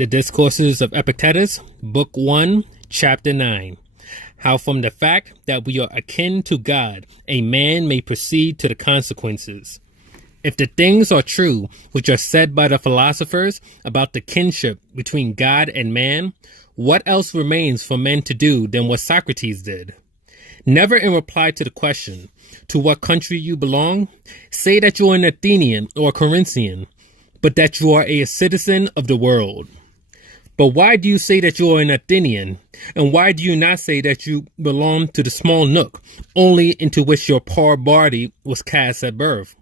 The Discourses of Epictetus, Book 1, Chapter 9. How from the fact that we are akin to God, a man may proceed to the consequences. If the things are true which are said by the philosophers about the kinship between God and man, what else remains for men to do than what Socrates did? Never in reply to the question, to what country you belong, say that you are an Athenian or Corinthian, but that you are a citizen of the world. But why do you say that you are an Athenian? And why do you not say that you belong to the small nook only into which your poor body was cast at birth?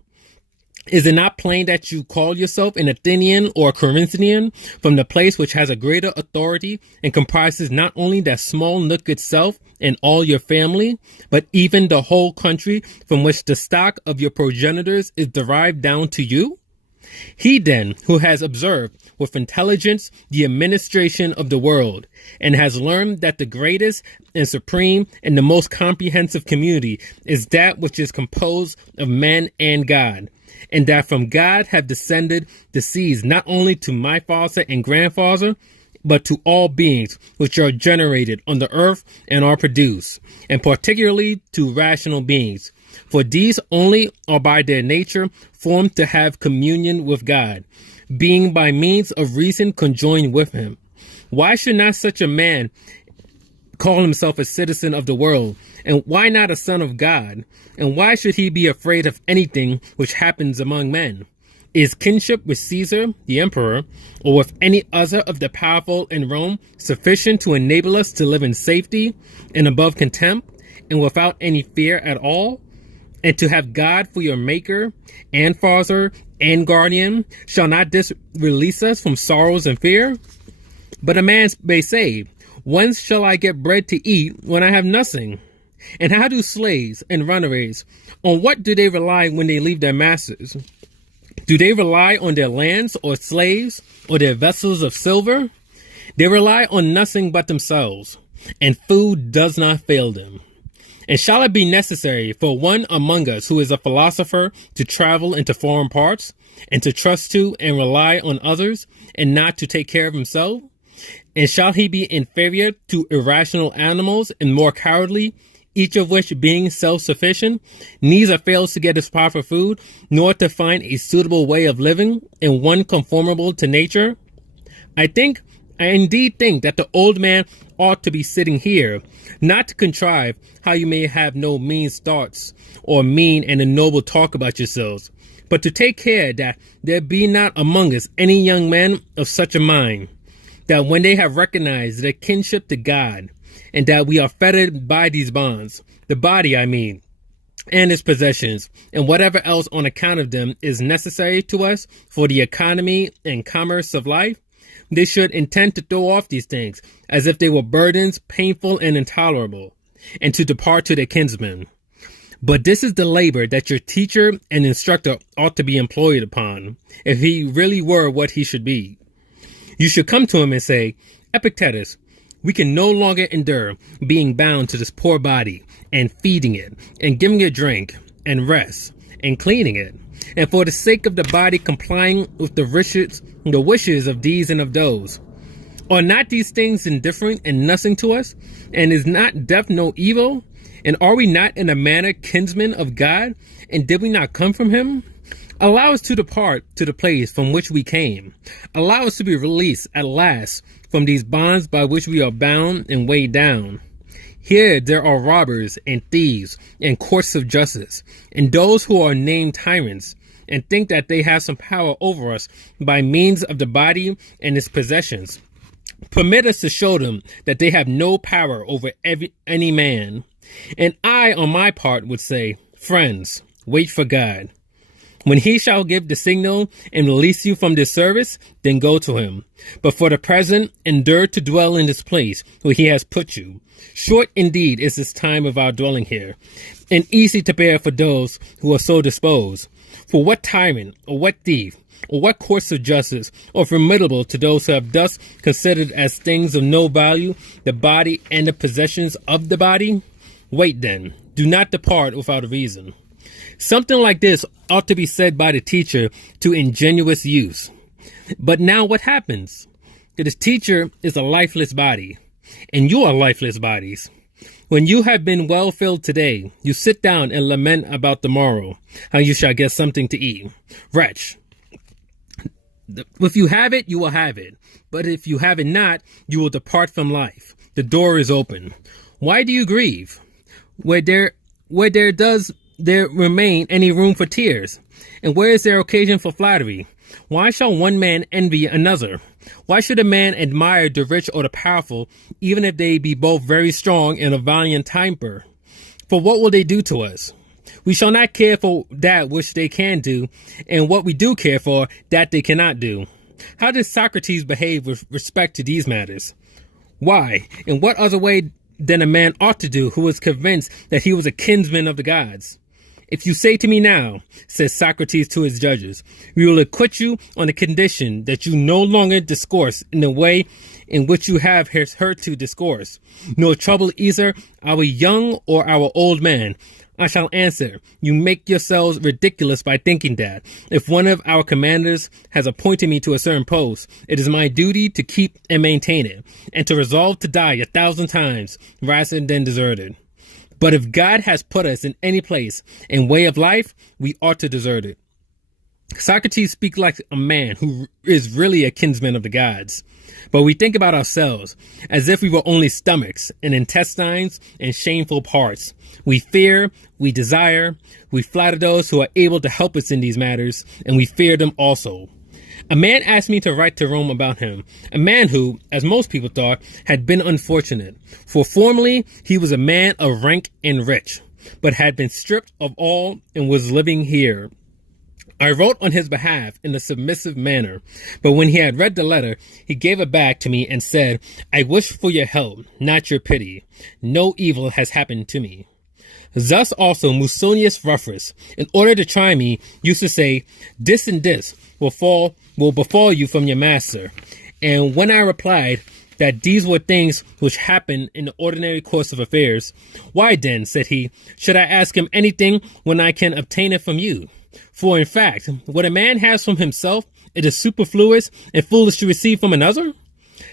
Is it not plain that you call yourself an Athenian or a Corinthian from the place which has a greater authority and comprises not only that small nook itself and all your family, but even the whole country from which the stock of your progenitors is derived down to you? He then, who has observed with intelligence the administration of the world, and has learned that the greatest and supreme and the most comprehensive community is that which is composed of men and God, and that from God have descended the seeds not only to my father and grandfather, but to all beings which are generated on the earth and are produced, and particularly to rational beings. For these only are by their nature formed to have communion with God, being by means of reason conjoined with him. Why should not such a man call himself a citizen of the world? And why not a son of God? And why should he be afraid of anything which happens among men? Is kinship with Caesar, the emperor, or with any other of the powerful in Rome sufficient to enable us to live in safety and above contempt and without any fear at all? And to have God for your maker and father and guardian, shall not this release us from sorrows and fear? But a man may say, whence shall I get bread to eat when I have nothing? And how do slaves and runaways, on what do they rely when they leave their masters? Do they rely on their lands or slaves or their vessels of silver? They rely on nothing but themselves, and food does not fail them. And shall it be necessary for one among us who is a philosopher to travel into foreign parts and to trust to and rely on others and not to take care of himself? And shall he be inferior to irrational animals and more cowardly, each of which being self-sufficient, neither fails to get his proper food, nor to find a suitable way of living and one conformable to nature? I indeed think that the old man ought to be sitting here, not to contrive how you may have no mean thoughts or mean and ignoble talk about yourselves, but to take care that there be not among us any young men of such a mind, that when they have recognized their kinship to God, and that we are fettered by these bonds, the body, and its possessions, and whatever else on account of them is necessary to us for the economy and commerce of life, they should intend to throw off these things as if they were burdens painful and intolerable, and to depart to their kinsmen. But this is the labor that your teacher and instructor ought to be employed upon, if he really were what he should be. You should come to him and say, Epictetus, we can no longer endure being bound to this poor body and feeding it and giving it drink and rest and cleaning it. And for the sake of the body complying with the wishes of these and of those. Are not these things indifferent and nothing to us? And is not death no evil? And are we not in a manner kinsmen of God? And did we not come from him? Allow us to depart to the place from which we came. Allow us to be released at last from these bonds by which we are bound and weighed down. Here there are robbers and thieves and courts of justice, and those who are named tyrants, and think that they have some power over us by means of the body and its possessions. Permit us to show them that they have no power over any man. And I, on my part, would say, friends, wait for God. When he shall give the signal and release you from this service, then go to him. But for the present, endure to dwell in this place where he has put you. Short indeed is this time of our dwelling here, and easy to bear for those who are so disposed. For what tyrant, or what thief, or what course of justice, or formidable to those who have thus considered as things of no value the body and the possessions of the body? Wait then, do not depart without a reason. Something like this ought to be said by the teacher to ingenuous youths. But now what happens? This teacher is a lifeless body, and you are lifeless bodies. When you have been well filled today, you sit down and lament about tomorrow, how you shall get something to eat. Wretch, if you have it, you will have it. But if you have it not, you will depart from life. The door is open. Why do you grieve? Where does there remain any room for tears? And where is there occasion for flattery? Why shall one man envy another? Why should a man admire the rich or the powerful, even if they be both very strong and of valiant temper? For what will they do to us? We shall not care for that which they can do, and what we do care for, that they cannot do. How does Socrates behave with respect to these matters? Why, in what other way than a man ought to do who is convinced that he was a kinsman of the gods? If you say to me now, says Socrates to his judges, we will acquit you on the condition that you no longer discourse in the way in which you have hitherto discourse, nor trouble either our young or our old man. I shall answer, you make yourselves ridiculous by thinking that, if one of our commanders has appointed me to a certain post, it is my duty to keep and maintain it, and to resolve to die 1,000 times rather than desert it. But if God has put us in any place and way of life, we ought to desert it. Socrates speaks like a man who is really a kinsman of the gods. But we think about ourselves as if we were only stomachs and intestines and shameful parts. We fear, we desire, we flatter those who are able to help us in these matters, and we fear them also. A man asked me to write to Rome about him, a man who, as most people thought, had been unfortunate, for formerly he was a man of rank and rich, but had been stripped of all and was living here. I wrote on his behalf in a submissive manner, but when he had read the letter, he gave it back to me and said, I wish for your help, not your pity. No evil has happened to me. Thus also Musonius Rufus, in order to try me, used to say, this and this will befall you from your master. And when I replied that these were things which happen in the ordinary course of affairs, why then, said he, should I ask him anything when I can obtain it from you? For in fact, what a man has from himself, it is superfluous and foolish to receive from another.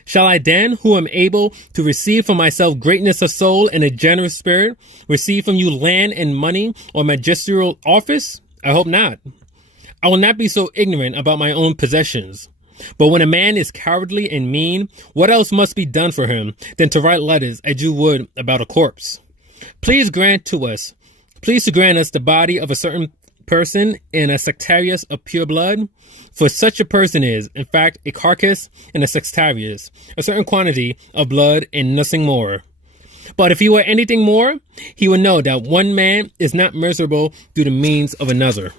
Shall I then, who am able to receive from myself greatness of soul and a generous spirit, receive from you land and money or magisterial office? I hope not. I will not be so ignorant about my own possessions. But when a man is cowardly and mean, what else must be done for him than to write letters as you would about a corpse? Please to grant us the body of a certain person in a sectarius of pure blood, for such a person is, in fact, a carcass and a sectarius, a certain quantity of blood and nothing more. But if he were anything more, he would know that one man is not miserable through the means of another.